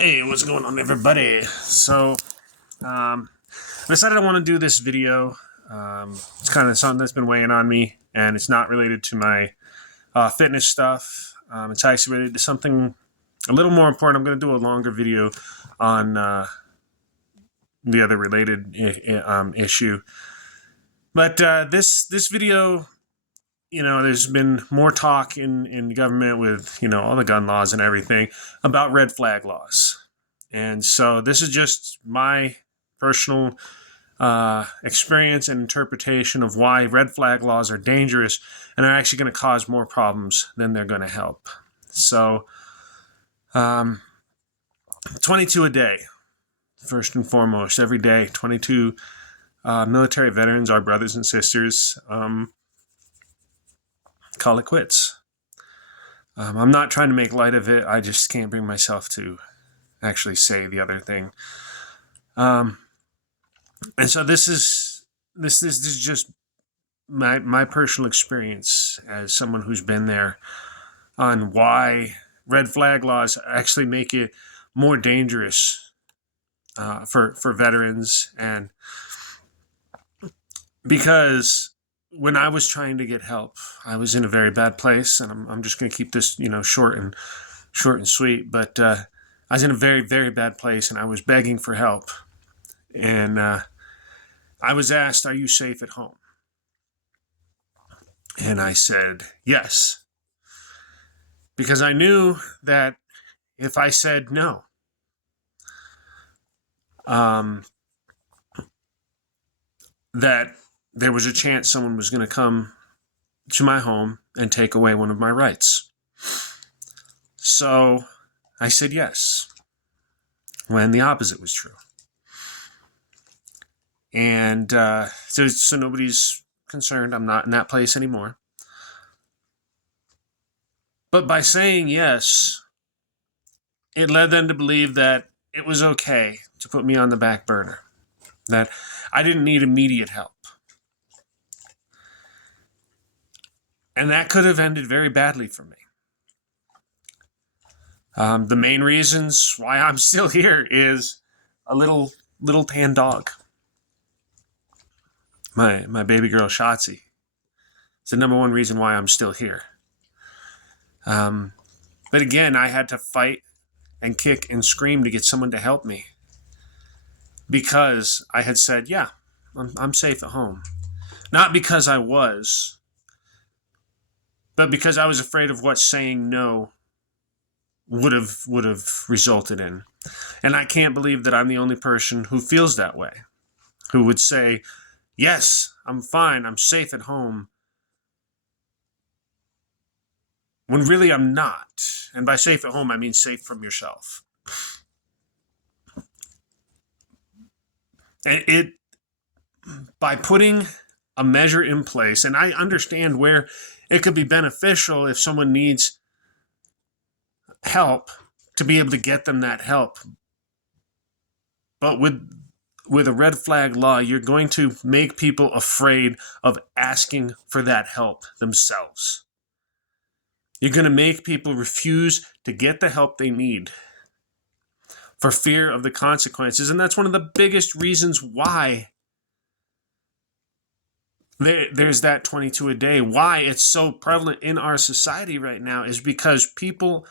Hey, what's going on, everybody? So, I decided I want to do this video. It's kind of something that's been weighing on me, and it's not related to my fitness stuff. It's actually related to something a little more important. I'm going to do a longer video on the other related issue. But this video, there's been more talk in government with, all the gun laws and everything about red flag laws. And so this is just my personal experience and interpretation of why red flag laws are dangerous and are actually going to cause more problems than they're going to help. So 22 a day, first and foremost, every day, 22 military veterans, our brothers and sisters, call it quits. I'm not trying to make light of it. I just can't bring myself to actually say the other thing. And so this is just my personal experience as someone who's been there on why red flag laws actually make it more dangerous for veterans. And because when I was trying to get help, I was in a very bad place, and I'm just going to keep this short and sweet. But I was in a very, very bad place, and I was begging for help. And I was asked, "Are you safe at home?" And I said, "Yes." Because I knew that if I said no, that there was a chance someone was going to come to my home and take away one of my rights. So I said yes, when the opposite was true. And so nobody's concerned. I'm not in that place anymore. But by saying yes, it led them to believe that it was okay to put me on the back burner, that I didn't need immediate help. And that could have ended very badly for me. The main reasons why I'm still here is a little tan dog. My baby girl, Shotzi. It's the number one reason why I'm still here. But again, I had to fight and kick and scream to get someone to help me, because I had said, yeah, I'm safe at home. Not because I was, but because I was afraid of what saying no would have resulted in. And I can't believe that I'm the only person who feels that way, who would say, yes, I'm fine, I'm safe at home, when really I'm not. And by safe at home, I mean safe from yourself. And by putting a measure in place, and I understand where it could be beneficial if someone needs help to be able to get them that help. But with a red flag law, you're going to make people afraid of asking for that help themselves. You're going to make people refuse to get the help they need for fear of the consequences. And that's one of the biggest reasons why there's that 22 a day. Why it's so prevalent in our society right now is because people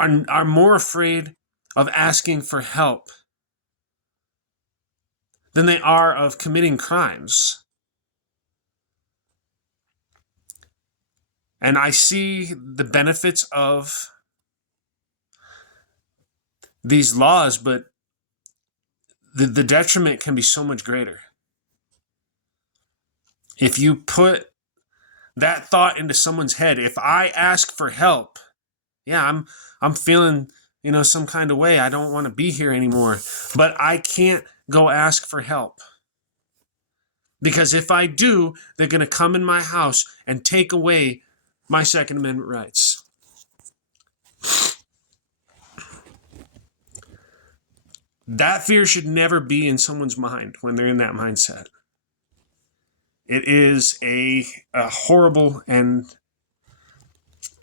are more afraid of asking for help than they are of committing crimes. And I see the benefits of these laws, but the detriment can be so much greater. If you put that thought into someone's head, if I ask for help, yeah, I'm feeling, some kind of way. I don't want to be here anymore, but I can't go ask for help. Because if I do, they're going to come in my house and take away my Second Amendment rights. That fear should never be in someone's mind when they're in that mindset. It is a horrible, and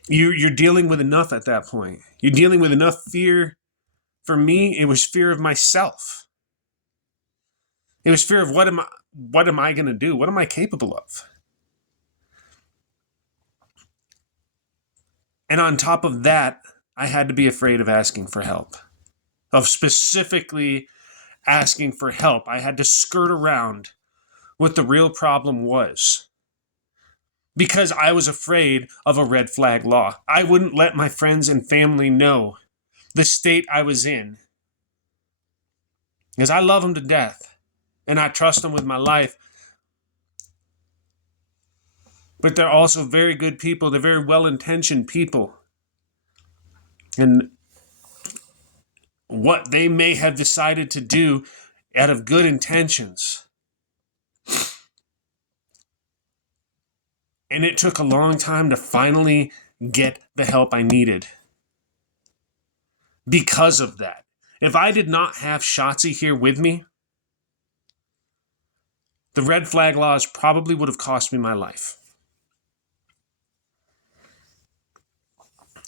you're dealing with enough at that point. You're dealing with enough fear for me, it was fear of myself. It was fear of what am I going to do? What am I capable of? And on top of that, I had to be afraid of asking for help, of specifically asking for help. I had to skirt around what the real problem was because I was afraid of a red flag law. I wouldn't let my friends and family know the state I was in because I love them to death and I trust them with my life. But they're also very good people. They're very well-intentioned people. And what they may have decided to do out of good intentions. And it took a long time to finally get the help I needed because of that. If I did not have Shotzi here with me, the red flag laws probably would have cost me my life.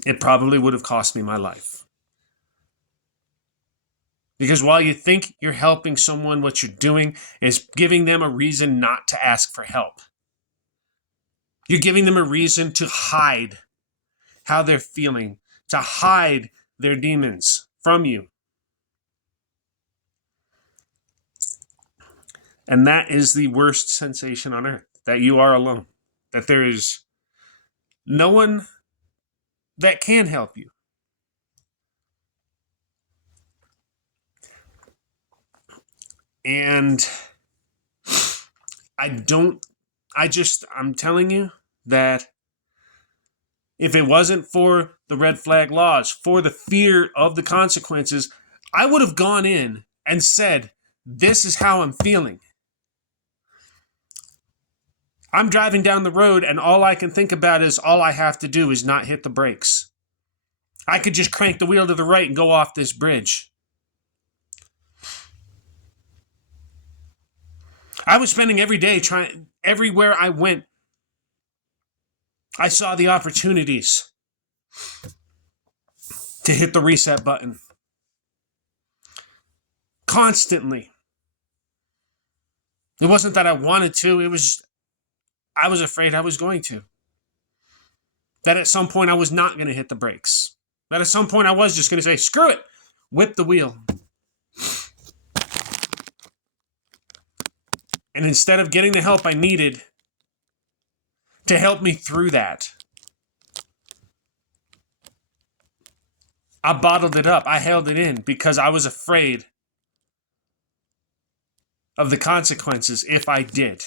It probably would have cost me my life. Because while you think you're helping someone, what you're doing is giving them a reason not to ask for help. You're giving them a reason to hide how they're feeling, to hide their demons from you. And that is the worst sensation on earth, that you are alone, that there is no one that can help you. And I'm telling you that if it wasn't for the red flag laws, for the fear of the consequences, I would have gone in and said, this is how I'm feeling. I'm driving down the road and all I can think about is all I have to do is not hit the brakes. I could just crank the wheel to the right and go off this bridge. I was spending every day everywhere I went, I saw the opportunities to hit the reset button. Constantly. It wasn't that I wanted to, I was afraid I was going to. That at some point I was not going to hit the brakes. That at some point I was just going to say, screw it, whip the wheel. And instead of getting the help I needed to help me through that, I bottled it up. I held it in because I was afraid of the consequences if I did.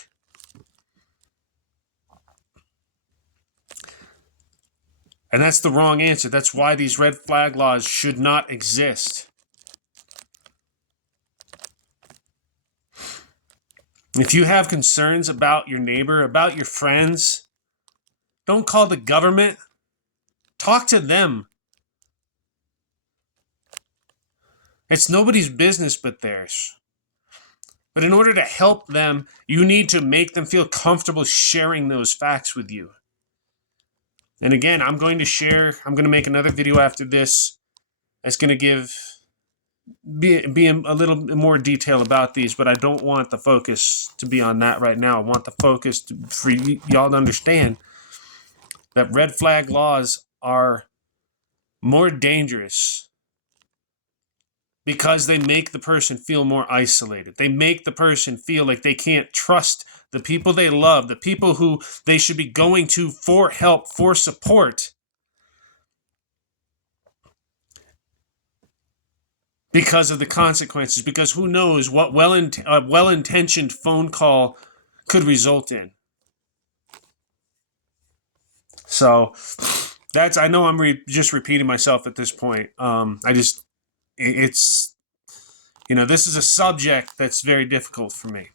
And that's the wrong answer. That's why these red flag laws should not exist. If you have concerns about your neighbor, about your friends, don't call the government. Talk to them. It's nobody's business but theirs. But in order to help them, you need to make them feel comfortable sharing those facts with you. And again, I'm going to make another video after this that's going to be a little more detail about these, but I don't want the focus to be on that right now. I want the focus for y'all to understand that red flag laws are more dangerous because they make the person feel more isolated. They make the person feel like they can't trust the people they love, the people who they should be going to for help, for support. Because of the consequences, because who knows what a well-intentioned phone call could result in. So I know I'm just repeating myself at this point. This is a subject that's very difficult for me.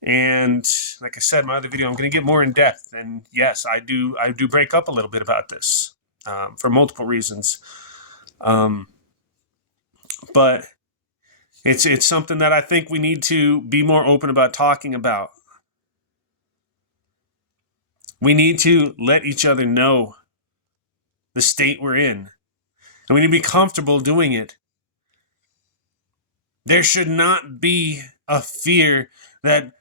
And like I said in my other video, I'm going to get more in depth. And yes, I do break up a little bit about this for multiple reasons. But it's something that I think we need to be more open about talking about. We need to let each other know the state we're in. And we need to be comfortable doing it. There should not be a fear that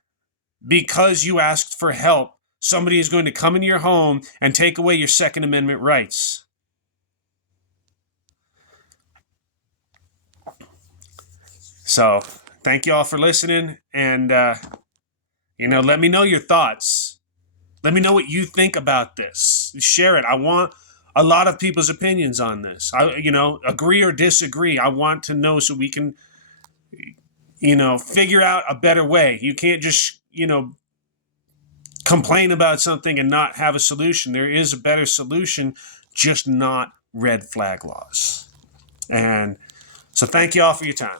because you asked for help, somebody is going to come into your home and take away your Second Amendment rights. So, thank you all for listening, and, let me know your thoughts. Let me know what you think about this. Share it. I want a lot of people's opinions on this. Agree or disagree. I want to know so we can, figure out a better way. You can't just, complain about something and not have a solution. There is a better solution, just not red flag laws. And so thank you all for your time.